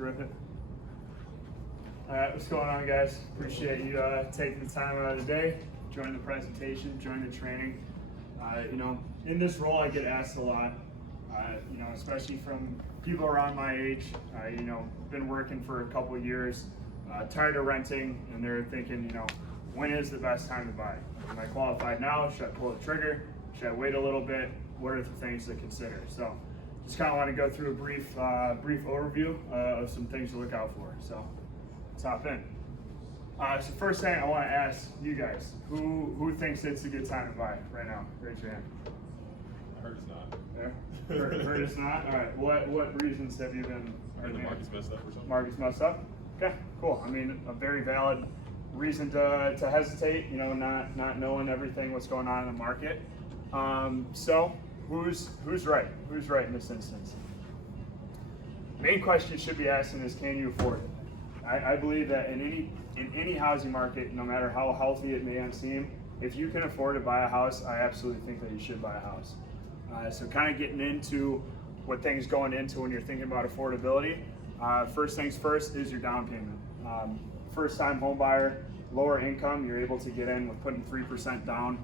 Terrific. All right, what's going on, guys? Appreciate you taking the time out of the day, join the presentation, join the training. In this role, I get asked a lot, especially from people around my age. Been working for a couple of years, tired of renting, and they're thinking, when is the best time to buy? Am I qualified now? Should I pull the trigger? Should I wait a little bit? What are the things to consider? So, just kind of want to go through a brief overview of some things to look out for. So, let's hop in. So first thing I want to ask you guys, who thinks it's a good time to buy right now? Raise your hand. I heard it's not. Yeah? Heard it's not? All right. What reasons have you been? I heard the market's messed up or something. Market's messed up? Okay, cool. I mean, a very valid reason to hesitate, not knowing everything what's going on in the market. So who's right? Who's right in this instance? Main question you should be asking is, can you afford it? I believe that in any housing market, no matter how healthy it may seem, if you can afford to buy a house, I absolutely think that you should buy a house. So kind of getting into what things going into when you're thinking about affordability. First things first is your down payment. First time home buyer, lower income, you're able to get in with putting 3% down.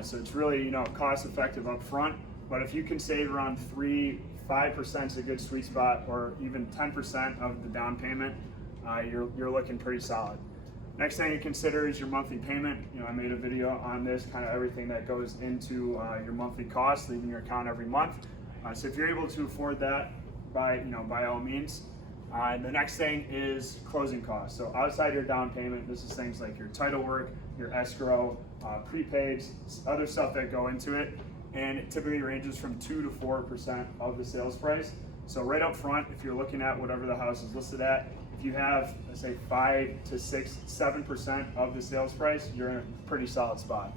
So it's really cost effective up front, but if you can save around 5% is a good sweet spot, or even 10% of the down payment, you're looking pretty solid. Next thing to consider is your monthly payment. I made a video on this, kind of everything that goes into your monthly costs, leaving your account every month. So if you're able to afford that, by all means. The next thing is closing costs. So outside your down payment, this is things like your title work, your escrow, prepaids, other stuff that go into it, and it typically ranges from 2 to 4% of the sales price. So right up front, if you're looking at whatever the house is listed at, if you have, let's say, 5 to 6, 7% of the sales price, you're in a pretty solid spot.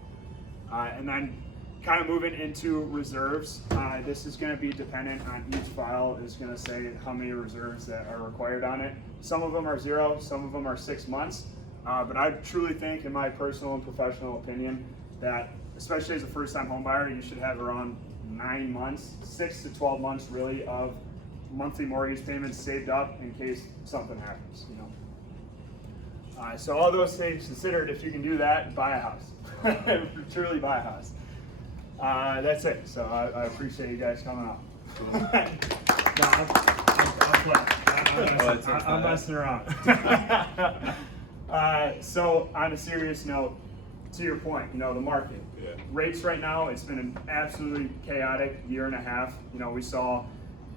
And then kind of moving into reserves, this is going to be dependent on each file is going to say how many reserves that are required on it. Some of them are 0, some of them are 6 months. But I truly think, in my personal and professional opinion, that especially as a first-time home buyer, you should have around 9 months, 6 to 12 months really of monthly mortgage payments saved up in case something happens. So all those things considered, if you can do that, buy a house. Truly buy a house. That's it. So I appreciate you guys coming out. I'm messing around. So on a serious note, to your point, the market. Yeah. Rates right now, it's been an absolutely chaotic year and a half. We saw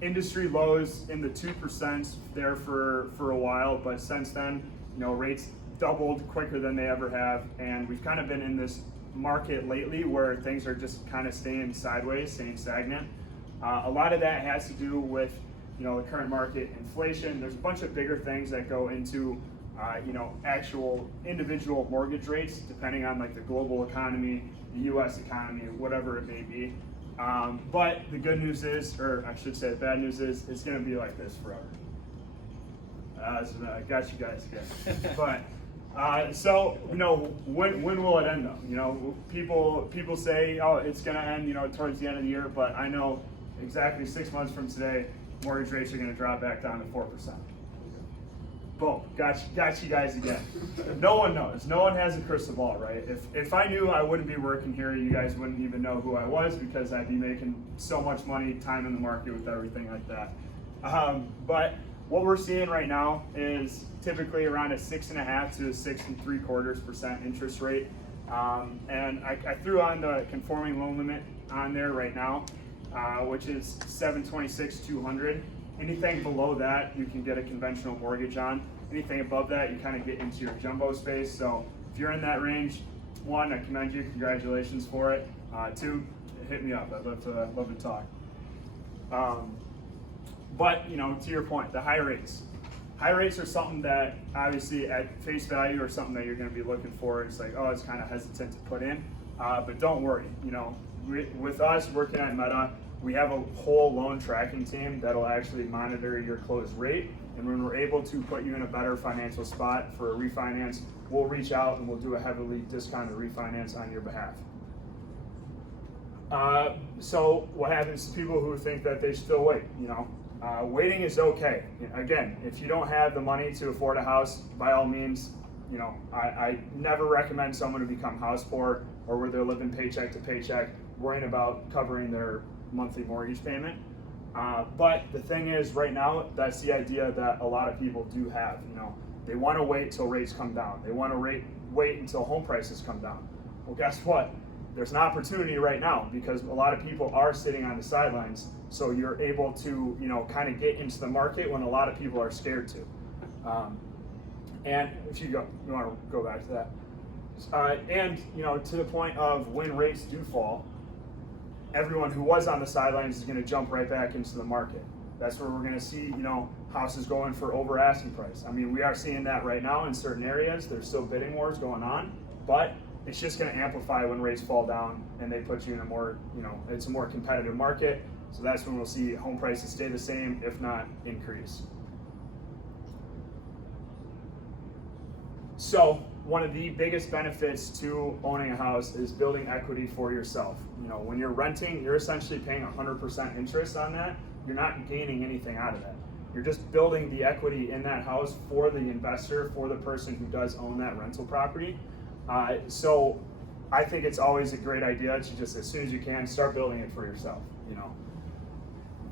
industry lows in the 2% there for a while, but since then, rates doubled quicker than they ever have, and we've kind of been in this market lately where things are just kind of staying sideways, staying stagnant. A lot of that has to do with the current market, inflation. There's a bunch of bigger things that go into actual individual mortgage rates, depending on like the global economy, the U.S. economy, whatever it may be. But the good news is, or I should say the bad news is, it's going to be like this forever. So I got you guys again. But so when will it end though? People say, oh, it's going to end towards the end of the year, but I know exactly 6 months from today, mortgage rates are going to drop back down to 4%. Boom, got you guys again. No one knows. No one has a crystal ball, right? If I knew, I wouldn't be working here. You guys wouldn't even know who I was, because I'd be making so much money, time in the market with everything like that. But what we're seeing right now is typically around a 6.5 to a 6.75% interest rate. And I threw on the conforming loan limit on there right now, which is 726,200. Anything below that, you can get a conventional mortgage on. Anything above that, you kind of get into your jumbo space. So if you're in that range, 1, I commend you, congratulations for it. 2, hit me up, I'd love to talk. But to your point, the high rates. High rates are something that obviously at face value are something that you're going to be looking for. It's like, oh, it's kind of hesitant to put in, but don't worry. With us working at Meta, we have a whole loan tracking team that'll actually monitor your closed rate. And when we're able to put you in a better financial spot for a refinance, we'll reach out and we'll do a heavily discounted refinance on your behalf. So what happens to people who think that they still wait? Waiting is okay. Again, if you don't have the money to afford a house, by all means, I never recommend someone to become house poor or where they're living paycheck to paycheck, worrying about covering their monthly mortgage payment. But the thing is, right now, that's the idea that a lot of people do have. They want to wait till rates come down. They want to wait until home prices come down. Well, guess what? There's an opportunity right now because a lot of people are sitting on the sidelines. So you're able to, kind of get into the market when a lot of people are scared to. And if you want to go back to that. And to the point of when rates do fall, everyone who was on the sidelines is going to jump right back into the market. That's where we're going to see, houses going for over asking price. I mean, we are seeing that right now in certain areas. There's still bidding wars going on, but it's just going to amplify when rates fall down and they put you in a more, it's a more competitive market. So that's when we'll see home prices stay the same, if not increase. So one of the biggest benefits to owning a house is building equity for yourself. When you're renting, you're essentially paying 100% interest on that. You're not gaining anything out of that. You're just building the equity in that house for the investor, for the person who does own that rental property. So I think it's always a great idea to just, as soon as you can, start building it for yourself.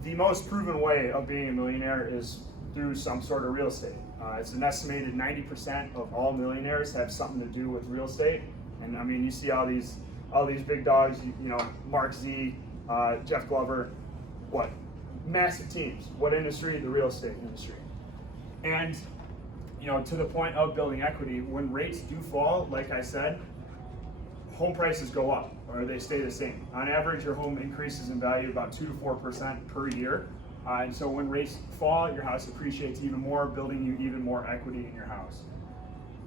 The most proven way of being a millionaire is through some sort of real estate. It's an estimated 90% of all millionaires have something to do with real estate. And I mean, you see all these big dogs, Mark Z, Jeff Glover, what? Massive teams. What industry? The real estate industry. And to the point of building equity, when rates do fall, like I said, home prices go up or they stay the same. On average, your home increases in value about 2 to 4% per year. And so when rates fall, your house appreciates even more, building you even more equity in your house.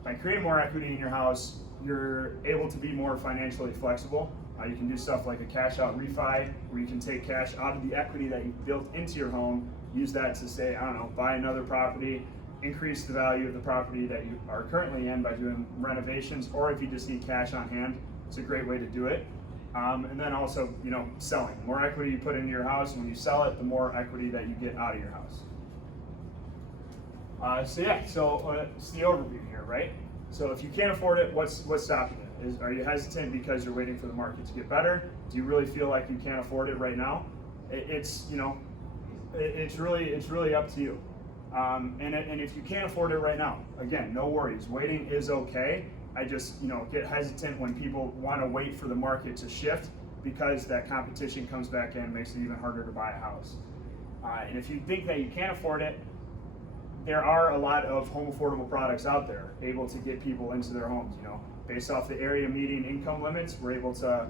By creating more equity in your house, you're able to be more financially flexible. You can do stuff like a cash out refi, where you can take cash out of the equity that you've built into your home, use that to say, I don't know, buy another property, increase the value of the property that you are currently in by doing renovations, or if you just need cash on hand, it's a great way to do it. And then also, selling. The more equity you put into your house, when you sell it, the more equity that you get out of your house. So it's the overview here, right? So if you can't afford it, what's stopping it? Are you hesitant because you're waiting for the market to get better? Do you really feel like you can't afford it right now? It's really up to you. And if you can't afford it right now, again, no worries. Waiting is okay. I just get hesitant when people want to wait for the market to shift because that competition comes back in and makes it even harder to buy a house. And if you think that you can't afford it, there are a lot of home affordable products out there able to get people into their homes. Based off the area median income limits, we're able to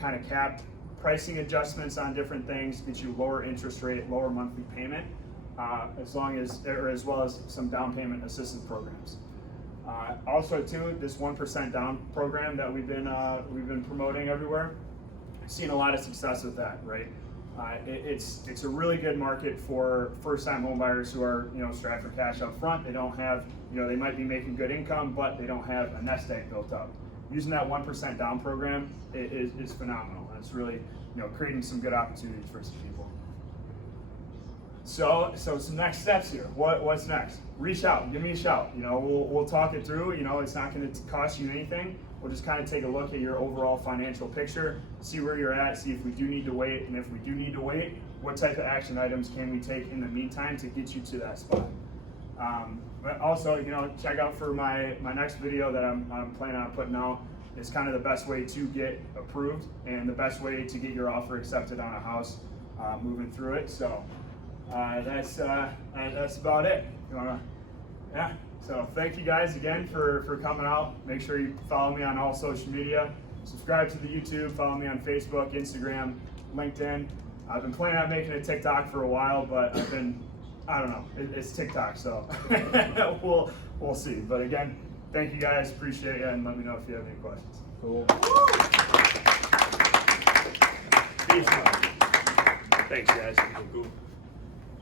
kind of cap pricing adjustments on different things, get you lower interest rate, lower monthly payment, as well as some down payment assistance programs. Also, too, this 1% down program that we've been promoting everywhere, seen a lot of success with that, right? It's a really good market for first-time homebuyers who are strapped for cash up front. They don't have they might be making good income, but they don't have a nest egg built up. Using that 1% down program is phenomenal. And it's really creating some good opportunities for some people. So some next steps here. What's next? Reach out, give me a shout. We'll talk it through. It's not going to cost you anything. We'll just kind of take a look at your overall financial picture, see where you're at, see if we do need to wait, and if we do need to wait, what type of action items can we take in the meantime to get you to that spot. But also, check out for my next video that I'm planning on putting out. It's kind of the best way to get approved and the best way to get your offer accepted on a house, moving through it. So that's about it. Yeah. So thank you guys again for coming out. Make sure you follow me on all social media. Subscribe to the YouTube. Follow me on Facebook, Instagram, LinkedIn. I've been planning on making a TikTok for a while, but I don't know. It's TikTok, so we'll see. But again, thank you guys. Appreciate it, and let me know if you have any questions. Cool. Thanks, guys. Cool.